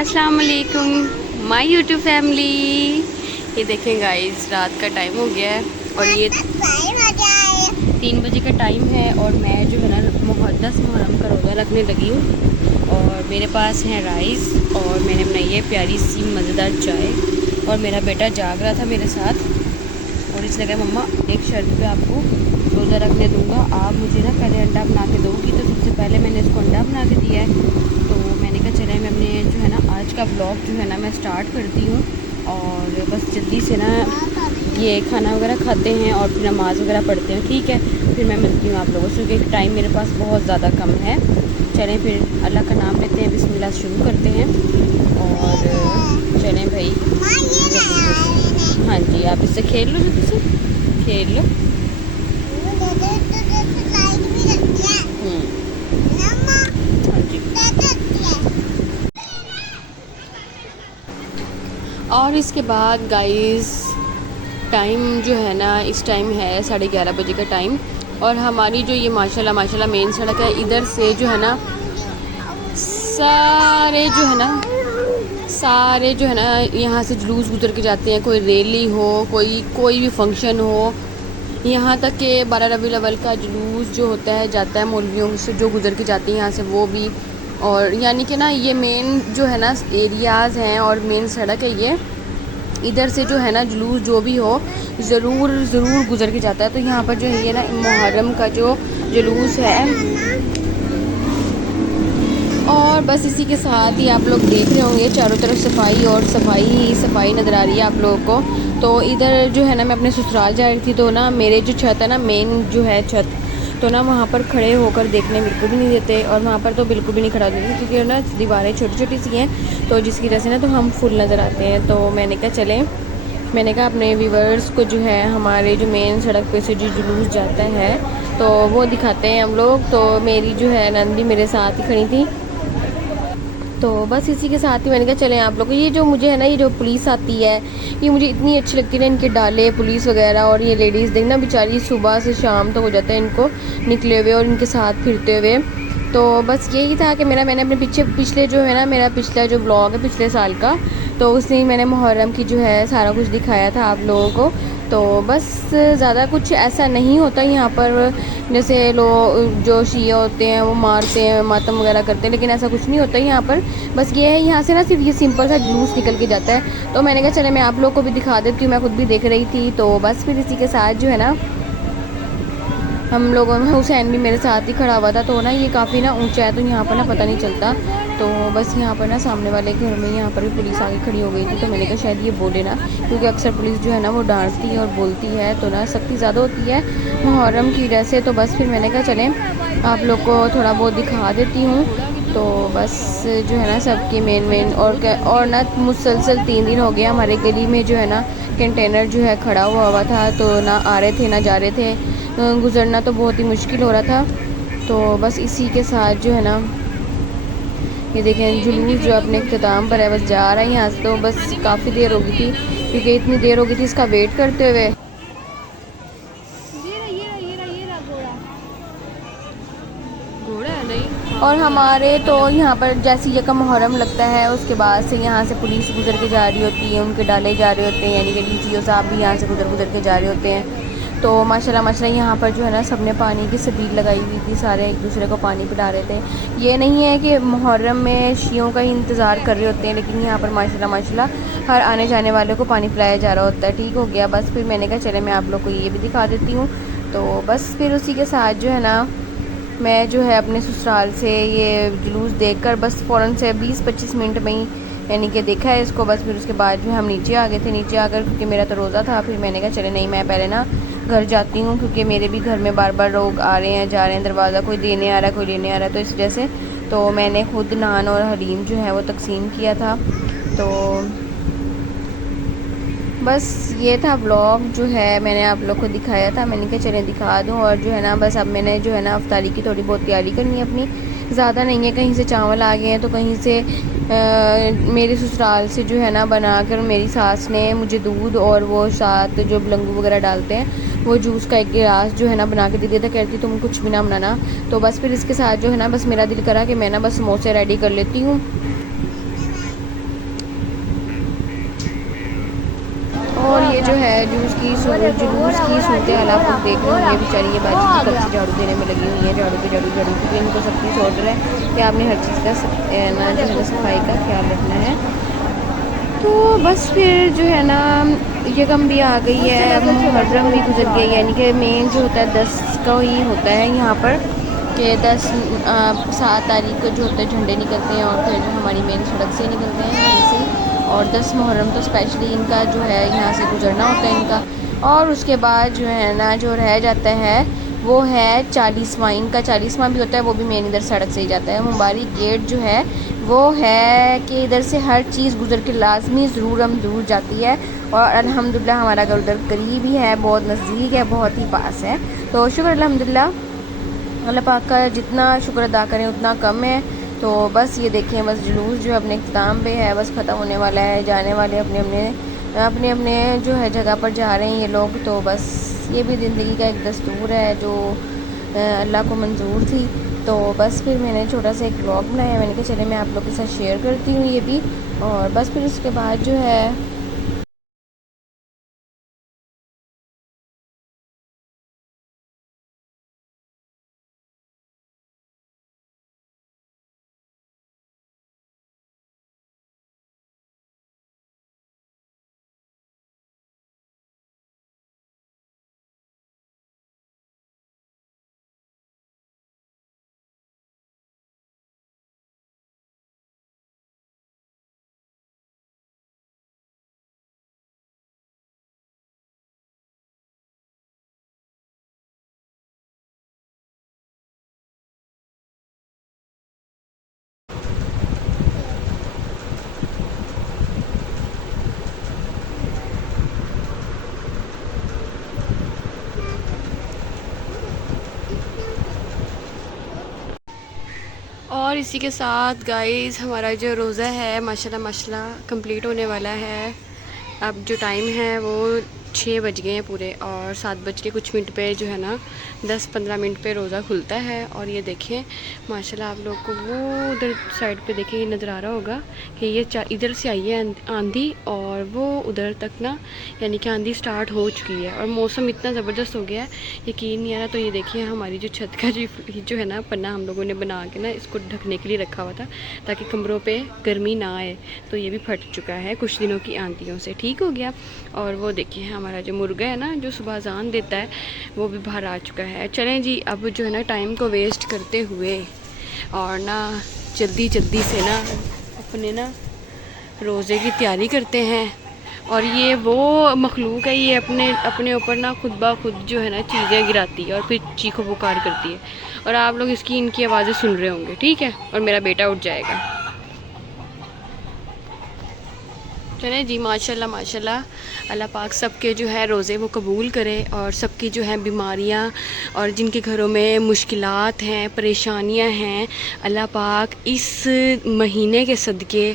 अस्सलाम वालेकुम my YouTube family. ये देखें गाइस, रात का टाइम हो गया है और ये 3 बजे का टाइम है और मैं जो है ना 10 मुहर्रम का रोज़ा रखने लगी हूँ। और मेरे पास है राइस और मैंने बनाई है प्यारी सी मज़ेदार चाय। और मेरा बेटा जाग रहा था मेरे साथ और इसने कहा मम्मा एक शर्त पे आपको रोज़ा रखने दूँगा, आप मुझे ना पहले अंडा बना के दोगी। तो सबसे पहले मैंने इसको अंडा बना के दिया है। तो मैंने कहा चले मैं अपने जो है ना आज का ब्लॉग जो है ना मैं स्टार्ट करती हूँ और बस जल्दी से ना ये खाना वगैरह खाते हैं और फिर नमाज़ वगैरह पढ़ते हैं, ठीक है। फिर मैं मिलती हूँ आप लोगों से क्योंकि टाइम मेरे पास बहुत ज़्यादा कम है। चलें फिर अल्लाह का नाम लेते हैं, बिस्मिल्लाह शुरू करते हैं और चलें भाई। हाँ जी, आप इससे खेल लो, जल्दी से खेल लो। हाँ जी। और इसके बाद गाइस टाइम जो है ना इस टाइम है 11:30 बजे का टाइम। और हमारी जो ये माशाल्लाह मेन सड़क है, इधर से जो है ना सारे जो है ना यहाँ से जुलूस गुजर के जाते हैं। कोई रैली हो, कोई भी फंक्शन हो, यहाँ तक कि 12 रबीउल अव्वल का जुलूस जो होता है जाता है मौलवियों से जो गुजर के जाती हैं यहाँ से, वो भी। और यानी कि ना ये मेन जो है ना एरियाज़ हैं और मेन सड़क है ये, इधर से जो है ना जुलूस जो भी हो ज़रूर गुजर के जाता है। तो यहाँ पर जो है ये ना मुहर्रम का जो जुलूस है। और बस इसी के साथ ही आप लोग देख रहे होंगे चारों तरफ सफाई और सफाई ही सफाई नज़र आ रही है आप लोगों को। तो इधर जो है ना मैं अपने ससुराल जा रही थी, तो ना मेरे जो छत है ना मेन जो है छत, तो ना वहाँ पर खड़े होकर देखने बिल्कुल भी नहीं देते और वहाँ पर तो बिल्कुल भी नहीं खड़ा देते क्योंकि ना दीवारें छोटी छोटी सी हैं, तो जिसकी वजह से ना तो हम फुल नज़र आते हैं। तो मैंने कहा अपने व्यूवर्स को जो है हमारे जो मेन सड़क पे से जो जुलूस जाता है तो वो दिखाते हैं हम लोग। तो मेरी जो है नंदी मेरे साथ ही खड़ी थी। तो बस इसी के साथ ही मैंने कहा चलें आप लोग को, ये जो मुझे है ना ये जो पुलिस आती है ये मुझे इतनी अच्छी लगती है ना, इनके डाले पुलिस वगैरह। और ये लेडीज़ देखना बेचारी सुबह से शाम तक हो जाता है इनको निकले हुए और इनके साथ फिरते हुए। तो बस यही था कि मैंने अपने पिछले जो है ना मेरा पिछला जो ब्लॉग है पिछले साल का, तो उसमें मैंने मुहर्रम की जो है सारा कुछ दिखाया था आप लोगों को। तो बस ज़्यादा कुछ ऐसा नहीं होता यहाँ पर, जैसे लोग जो शिया होते हैं वो मारते हैं मातम वगैरह करते हैं, लेकिन ऐसा कुछ नहीं होता यहाँ पर। बस ये है यहाँ से ना सिर्फ ये सिंपल सा जुलूस निकल के जाता है। तो मैंने कहा चले मैं आप लोग को भी दिखा देती हूँ, मैं खुद भी देख रही थी। तो बस फिर इसी के साथ जो है ना हम लोगों ने, हुसैन भी मेरे साथ ही खड़ा हुआ था। तो ना ये काफ़ी ना ऊंचा है तो यहाँ पर ना पता नहीं चलता। तो बस यहाँ पर ना सामने वाले घर में यहाँ पर भी पुलिस आगे खड़ी हो गई थी, तो मैंने कहा शायद ये बोले ना, क्योंकि अक्सर पुलिस जो है ना वो डांटती है और बोलती है, तो ना सख्ती ज़्यादा होती है मुहर्रम की वजह से। तो बस फिर मैंने कहा चलें आप लोग को थोड़ा बहुत दिखा देती हूँ। तो बस जो है ना सबकी मेन और ना मुसलसल 3 दिन हो गया हमारे गली में जो है ना कंटेनर जो है खड़ा हुआ था, तो ना आ रहे थे ना जा रहे थे, गुज़रना तो बहुत ही मुश्किल हो रहा था। तो बस इसी के साथ जो है ना ये देखें जुलूस जो अपने इख्तिताम पर है, बस जा रहा है यहाँ से। तो बस काफ़ी देर हो गई थी क्योंकि इतनी देर हो गई थी इसका वेट करते हुए। घोड़ा है नहीं। और हमारे तो यहाँ पर जैसे ये का मुहर्रम लगता है उसके बाद से यहाँ से पुलिस गुजर के जा रही होती है, उनके डाले जा रहे होते हैं, यानी कि डीसीओ साहब भी यहाँ से गुजर के जा रहे होते हैं। तो माशाल्लाह यहाँ पर जो है ना सबने पानी की छबील लगाई हुई थी, सारे एक दूसरे को पानी पिला रहे थे। ये नहीं है कि मुहर्रम में शियों का ही इंतज़ार कर रहे होते हैं, लेकिन यहाँ पर माशाल्लाह हर आने जाने वाले को पानी पिलाया जा रहा होता है। ठीक हो गया, बस फिर मैंने कहा चले मैं आप लोग को ये भी दिखा देती हूँ। तो बस फिर उसी के साथ जो है ना मैं जो है अपने ससुराल से ये जुलूस देखकर बस फ़ौरन से 20-25 मिनट में ही यानी कि देखा है इसको। बस फिर उसके बाद जो है हम नीचे आ गए थे। नीचे आकर क्योंकि मेरा तो रोज़ा था, फिर मैंने कहा चले नहीं मैं पहले ना घर जाती हूँ, क्योंकि मेरे भी घर में बार बार लोग आ रहे हैं जा रहे हैं, दरवाज़ा कोई देने आ रहा है कोई लेने आ रहा है, तो इस वजह से तो मैंने खुद नान और हलीम जो है वो तकसीम किया था। तो बस ये था व्लॉग जो है मैंने आप लोग को दिखाया था, मैंने कहा चलें दिखा दूँ। और जो है ना बस अब मैंने जो है ना अफ्तारी की थोड़ी बहुत तैयारी करनी है अपनी, ज़्यादा नहीं है। कहीं से चावल आ गए हैं तो कहीं से मेरे ससुराल से जो है ना बनाकर मेरी सास ने मुझे दूध और वो साथ जो बलंगू वगैरह डालते हैं वो जूस का एक गिलास जो है ना बना के दे दिया था, कहती तुम कुछ भी ना बनाना। तो बस फिर इसके साथ जो है ना बस मेरा दिल करा कि मैं ना बस समोसे रेडी कर लेती हूँ। ये जो है जुलूस की सूरत हाल आप लोग देख रहे होंगे। बेचारी ये बाजी की कब से झाड़ू देने में लगी हुई है, झाड़ू पे झाड़ू क्योंकि इनको सब कुछ ऑर्डर है कि आपने हर चीज़ का ना जो है ना सफाई का ख्याल रखना है। तो बस फिर जो है ना यकम भी आ गई है, अब मुहर्रम भी गुजर गई, यानी कि मेन जो होता है 10 का ही होता है यहाँ पर कि 7 तारीख को जो होता है झंडे निकलते हैं और फिर जो हमारी मेन सड़क से निकलते हैं वहीं से। और 10 मुहर्रम तो स्पेशली इनका जो है यहाँ से गुजरना होता है इनका। और उसके बाद जो है ना जो रह जाता है वो है 40वां, इनका 40वां भी होता है, वो भी मेन इधर सड़क से ही जाता है। मुबारक गेट जो है वो है कि इधर से हर चीज़ गुजर के लाजमी ज़रूर जाती है। और अल्हम्दुलिल्लाह हमारा घर उधर करीब ही है, बहुत नज़दीक है, बहुत ही पास है। तो शुक्र अल्हम्दुलिल्लाह, अल्लाह पाक का जितना शुक्र अदा करें उतना कम है। तो बस ये देखें, बस जुलूस जो अपने इख्तिताम पे है, बस ख़त्म होने वाला है, जाने वाले अपने अपने जो है जगह पर जा रहे हैं ये लोग। तो बस ये भी ज़िंदगी का एक दस्तूर है जो अल्लाह को मंजूर थी। तो बस फिर मैंने छोटा सा एक व्लॉग बनाया, मैंने कहा चले मैं आप लोग के साथ शेयर करती हूँ ये भी। और बस फिर उसके बाद जो है और इसी के साथ गाइस हमारा जो रोज़ा है माशाल्लाह माशाल्लाह कंप्लीट होने वाला है। अब जो टाइम है वो 6 बज गए हैं पूरे, और 7 बज के कुछ मिनट पे जो है ना 10-15 मिनट पे रोज़ा खुलता है। और ये देखें माशाल्लाह, आप लोग को वो उधर साइड पे देखें, ये नज़र आ रहा होगा कि ये इधर से आई है आंधी, और वो उधर तक ना यानी कि आंधी स्टार्ट हो चुकी है और मौसम इतना ज़बरदस्त हो गया है, यकीन नहीं आ रहा। तो ये देखिए हमारी जो छत का जो है ना पन्ना हम लोगों ने बना के ना इसको ढकने के लिए रखा हुआ था ताकि कमरों पे गर्मी ना आए, तो ये भी फट चुका है कुछ दिनों की आंधियों से, ठीक हो गया। और वो देखिए हमारा जो मुर्गा है ना जो सुबह अज़ान देता है वो भी बाहर आ चुका है। चलें जी, अब जो है ना टाइम को वेस्ट करते हुए और ना जल्दी जल्दी से ना अपने ना रोज़े की तैयारी करते हैं। और ये वो मखलूक है, ये अपने ऊपर ना खुद ब खुद जो है ना चीज़ें गिराती है और फिर चीखो पुकार करती है, और आप लोग इनकी आवाज़ें सुन रहे होंगे, ठीक है। और मेरा बेटा उठ जाएगा। चलें जी, माशाल्लाह माशाल्लाह, अल्लाह पाक सबके जो है रोज़े वो कबूल करे, और सबकी जो है बीमारियां और जिनके घरों में मुश्किलात हैं, परेशानियां हैं, अल्लाह पाक इस महीने के सदक़े,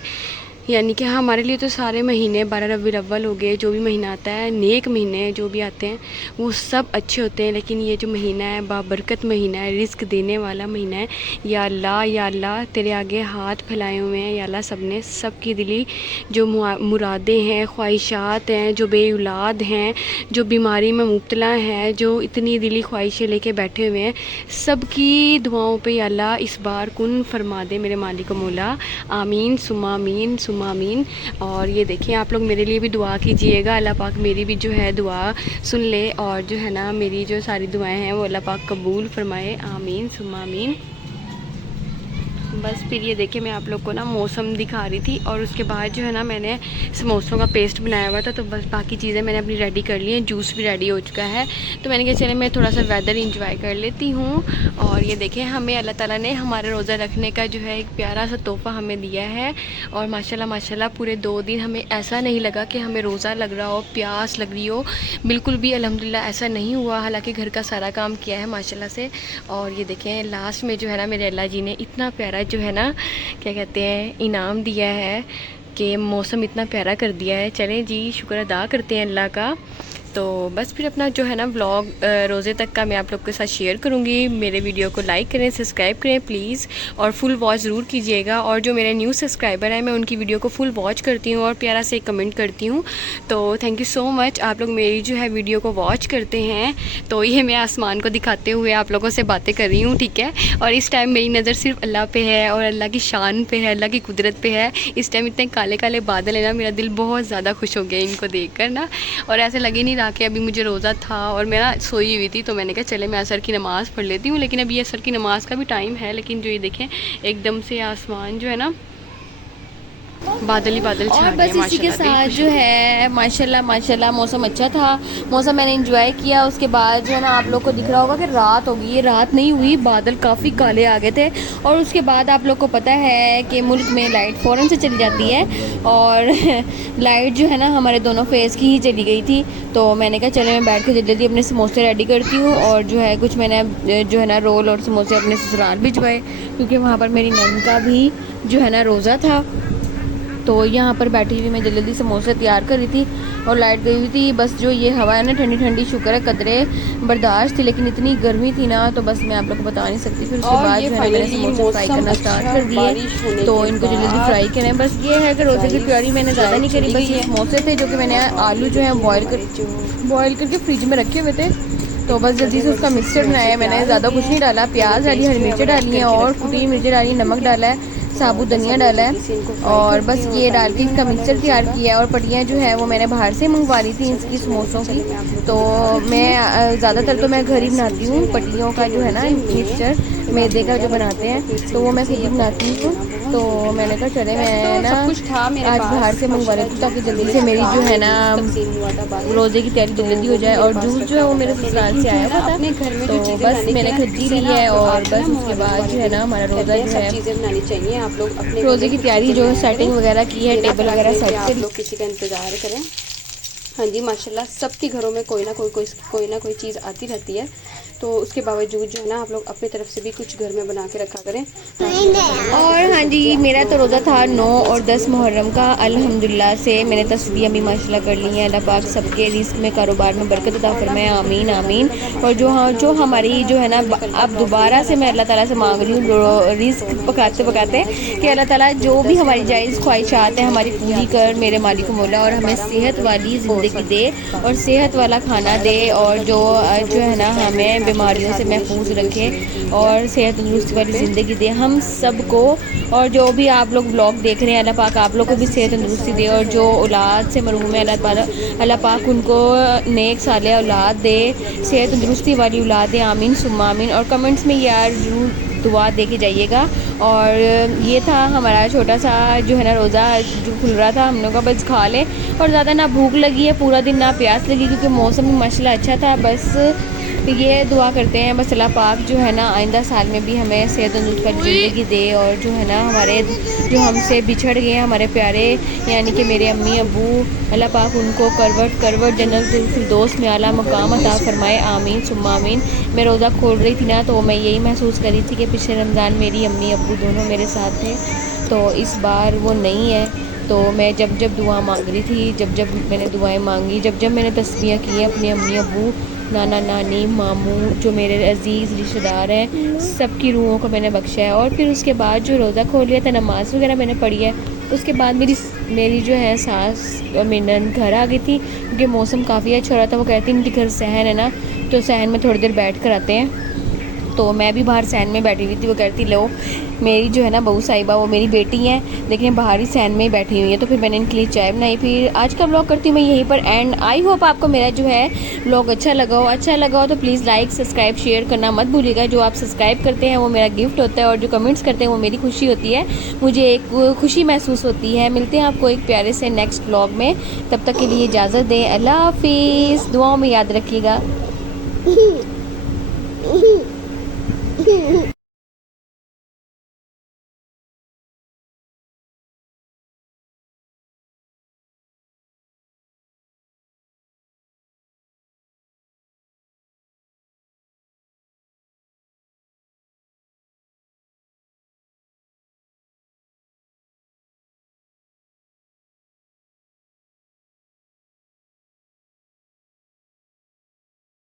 यानी कि हमारे लिए तो सारे महीने 12 रबीउल अव्वल हो गए, जो भी महीना आता है, नेक महीने जो भी आते हैं वो सब अच्छे होते हैं, लेकिन ये जो महीना है बाबरकत महीना है, रिस्क देने वाला महीना है। या अल्लाह तेरे आगे हाथ फैलाए हुए हैं, या अल्लाह सबने सब की दिली जो मुरादें हैं, ख्वाहिशात हैं, जो बेऔलाद हैं, जो बीमारी में मुब्तला हैं, जो इतनी दिली ख्वाहिशें लेके बैठे हुए हैं, सब की दुआओं पे या अल्लाह इस बार कुन फरमा दे मेरे मालिक मौला, आमीन सुमा आमीन आमीन। और ये देखिए आप लोग मेरे लिए भी दुआ कीजिएगा, अल्लाह पाक मेरी भी जो है दुआ सुन ले, और जो है ना मेरी जो सारी दुआएं हैं वो अल्लाह पाक कबूल फरमाए, आमीन सुमा आमीन। बस फिर ये देखिए मैं आप लोग को ना मौसम दिखा रही थी, और उसके बाद जो है ना मैंने समोसों का पेस्ट बनाया हुआ था, तो बस बाकी चीज़ें मैंने अपनी रेडी कर ली हैं, जूस भी रेडी हो चुका है। तो मैंने कहा चले मैं थोड़ा सा वेदर इंजॉय कर लेती हूँ। और ये देखें हमें अल्लाह ताला ने हमारे रोज़ा रखने का जो है एक प्यारा सा तोहफ़ा हमें दिया है। और माशाल्लाह माशाल्लाह पूरे 2 दिन हमें ऐसा नहीं लगा कि हमें रोज़ा लग रहा हो, प्यास लग रही हो, बिल्कुल भी अल्हम्दुलिल्लाह ऐसा नहीं हुआ। हालाँकि घर का सारा काम किया है माशाल्लाह से। और ये देखें लास्ट में जो है ना मेरे अल्लाह जी ने इतना प्यारा जो है ना क्या कहते हैं इनाम दिया है कि मौसम इतना प्यारा कर दिया है। चलें जी, शुक्र अदा करते हैं अल्लाह का। तो बस फिर अपना जो है ना व्लॉग रोज़े तक का मैं आप लोग के साथ शेयर करूँगी। मेरे वीडियो को लाइक करें, सब्सक्राइब करें प्लीज़, और फुल वॉच ज़रूर कीजिएगा। और जो मेरे न्यू सब्सक्राइबर हैं मैं उनकी वीडियो को फुल वॉच करती हूँ और प्यारा से कमेंट करती हूँ। तो थैंक यू सो मच, आप लोग मेरी जो है वीडियो को वॉच करते हैं। तो ये मैं आसमान को दिखाते हुए आप लोगों से बातें कर रही हूँ, ठीक है। और इस टाइम मेरी नज़र सिर्फ अल्लाह पे है और अल्लाह की शान पे है, अल्लाह की कुदरत पे है। इस टाइम इतने काले काले बादल है ना, मेरा दिल बहुत ज़्यादा खुश हो गया इनको देख कर ना। और ऐसे लग ही नहीं रहा कि अभी मुझे रोज़ा था और मैं ना सोई हुई थी, तो मैंने कहा चले मैं असर की नमाज़ पढ़ लेती हूँ। लेकिन अभी असर की नमाज़ का भी टाइम है, लेकिन जो ये देखें एकदम से आसमान जो है ना बादल ही बादल छा गए। और बस इसी के साथ जो है माशाल्लाह माशाल्लाह मौसम अच्छा था, मौसम मैंने एंजॉय किया। उसके बाद जो है ना आप लोग को दिख रहा होगा कि रात होगी, ये रात नहीं हुई, बादल काफ़ी काले आ गए थे। और उसके बाद आप लोग को पता है कि मुल्क में लाइट फ़ौरन से चली जाती है, और लाइट जो है ना हमारे दोनों फेस की ही चली गई थी। तो मैंने कहा चले मैं बैठ के जल्दी जल्दी अपने समोसे रेडी करती हूँ। और जो है कुछ मैंने जो है ना रोल और समोसे अपने ससुराल भिजवाए, क्योंकि वहाँ पर मेरी नंद का भी जो है ना रोज़ा था। तो यहाँ पर बैठी हुई मैं जल्दी जल्दी समोसे तैयार कर रही थी, और लाइट गई हुई थी। बस जो ये हवा है ना ठंडी ठंडी, शुक्र है कदरे बर्दाश्त थी, लेकिन इतनी गर्मी थी ना तो बस मैं आप लोग को बता नहीं सकती। फिर उसके बाद जो है मैंने समोसे फ्राई करना स्टार्ट कर दिए, तो इनको जल्दी जल्दी फ्राई करें। बस ये है कि रोज़े की तैयारी मैंने ज़्यादा नहीं करी, बस ये समोसे थे जो कि मैंने आलू जो है बॉयल करके फ्रिज में रखे हुए थे। तो बस जल्दी से उसका मिक्सचर बनाया मैंने, ज़्यादा कुछ नहीं डाला। प्याज डाली, हरी मिर्चें डाली हैं और कुटी हुई मिर्चें डाली, नमक डाला है, साबुत धनिया डाला है, और बस ये डाल के इसका मिक्सचर तैयार किया है। और पट्टियाँ जो है वो मैंने बाहर से मंगवा ली थी इसकी समोसों की। तो मैं ज़्यादातर तो मैं घर ही बनाती हूँ पट्टियों का जो है ना मिक्सचर, मैदे का जो बनाते हैं, तो वो मैं खुद ही बनाती हूँ। तो मैंने कहा चले मैं ना आज बाहर से मंगवा लेती हूँ, ताकि जल्दी से मेरी जो है ना रोज़े की तैयारी जल्दी हो जाए। और जूस जो है वो मेरे ससुराल से आया हुआ था, तो बस मैंने खरीदी ली है। और बस उसके बाद जो है ना हमारा रोज़ा जो है चीज़ें बनानी चाहिए आप लोग अपने रोज़े की तैयारी जो सेटिंग वगैरह की है, टेबल वगैरह सेट आप लोग किसी का इंतज़ार करें। हाँ जी माशाल्लाह सबके घरों में कोई ना कोई चीज़ आती रहती है, तो उसके बावजूद जो है ना आप लोग अपनी तरफ से भी कुछ घर में बना के रखा करें। और हाँ जी, मेरा तो रोज़ा था 9 और 10 मुहर्रम का। अल्हम्दुलिल्लाह से मैंने तस्बीह भी माशाल्लाह कर ली है। अल्लाह पाक सबके रिस्क में, कारोबार में बरकत अता फरमाए, आमीन आमीन। और जो हमारी जो है ना अब दोबारा से मैं अल्लाह ताला से मांग रही हूँ रिस्क पकाते पकाते कि अल्लाह ताला जो भी हमारी जायज़ ख्वाहिशात हैं हमारी पूरी कर मेरे मालिक मौला, और हमें सेहत वाली ज़िंदगी दे और सेहत वाला खाना दे, और जो है ना हमें बीमारियों से महफूज रखे और सेहत तंदुरुस्ती वाली ज़िंदगी दे हम सबको। और जो भी आप लोग ब्लॉग देख रहे हैं अल्लाह पाक आप लोग को भी सेहत तंदुरुस्ती दे, और जो औलाद से महरूम है अल्लाह पाक उनको नेक साले औलाद दे, सेहत तंदुरुस्ती वाली औलाद दे, आमीन सुम्मा आमीन। और कमेंट्स में यार ज़रूर दुआ दे के जाइएगा। और ये था हमारा छोटा सा जो है ना रोज़ा जो खुल रहा था, हम लोग का बस खा लें। और ज़्यादा ना भूख लगी है पूरा दिन, ना प्यास लगी, क्योंकि मौसम भी माशाल्लाह अच्छा था। बस ये दुआ करते हैं बस अल्लाह पाक जो है ना आइंदा साल में भी हमें सेहत तंदुरुस्त वाली ज़िंदगी दे, और जो है ना हमारे जो हमसे बिछड़ गए हमारे प्यारे यानी कि मेरे अम्मी अबू, अल्लाह पाक उनको करवट जन्नतुल फिरदौस में आला मकाम अता फरमाए, आमीन सुम्मा आमीन। मैं रोज़ा खोल रही थी ना तो मैं यही महसूस कर रही थी कि पिछले रमज़ान मेरी अम्मी अबू दोनों मेरे साथ थे, तो इस बार वो नहीं है। तो मैं जब जब दुआ मांग रही थी, जब मैंने दुआएं मांगी, जब मैंने तस्बीह की अपने अम्मी अबू, नाना नानी, मामू, जो मेरे अज़ीज़ रिश्तेदार हैं, सबकी रूहों को मैंने बख्शा है। और फिर उसके बाद जो रोज़ा खोल लिया था, नमाज़ वगैरह मैंने पढ़ी है। उसके बाद मेरी जो है सास और मेरी नंद घर आ गई थी, क्योंकि मौसम काफ़ी अच्छा हो रहा था। वो कहती उनके घर सहन है ना, तो सहन में थोड़ी देर बैठ कर आते हैं। तो मैं भी बाहर सहन में बैठी हुई थी। वो कहती लो मेरी जो है ना बहू साहिबा, वो मेरी बेटी है, लेकिन बाहर ही सहन में ही बैठी हुई है। तो फिर मैंने इनके लिए चाय बनाई। फिर आज का ब्लॉग करती हूँ मैं यहीं पर एंड। आई होप आपको मेरा जो है ब्लॉग अच्छा लगा हो तो प्लीज़ लाइक सब्सक्राइब शेयर करना मत भूलिएगा। जो आप सब्सक्राइब करते हैं वो मेरा गिफ्ट होता है, और जो कमेंट्स करते हैं वो मेरी खुशी होती है, मुझे एक खुशी महसूस होती है। मिलते हैं आपको एक प्यारे से नेक्स्ट ब्लॉग में, तब तक के लिए इजाज़त दें। अल्लाह हाफिज़, दुआओं में याद रखिएगा।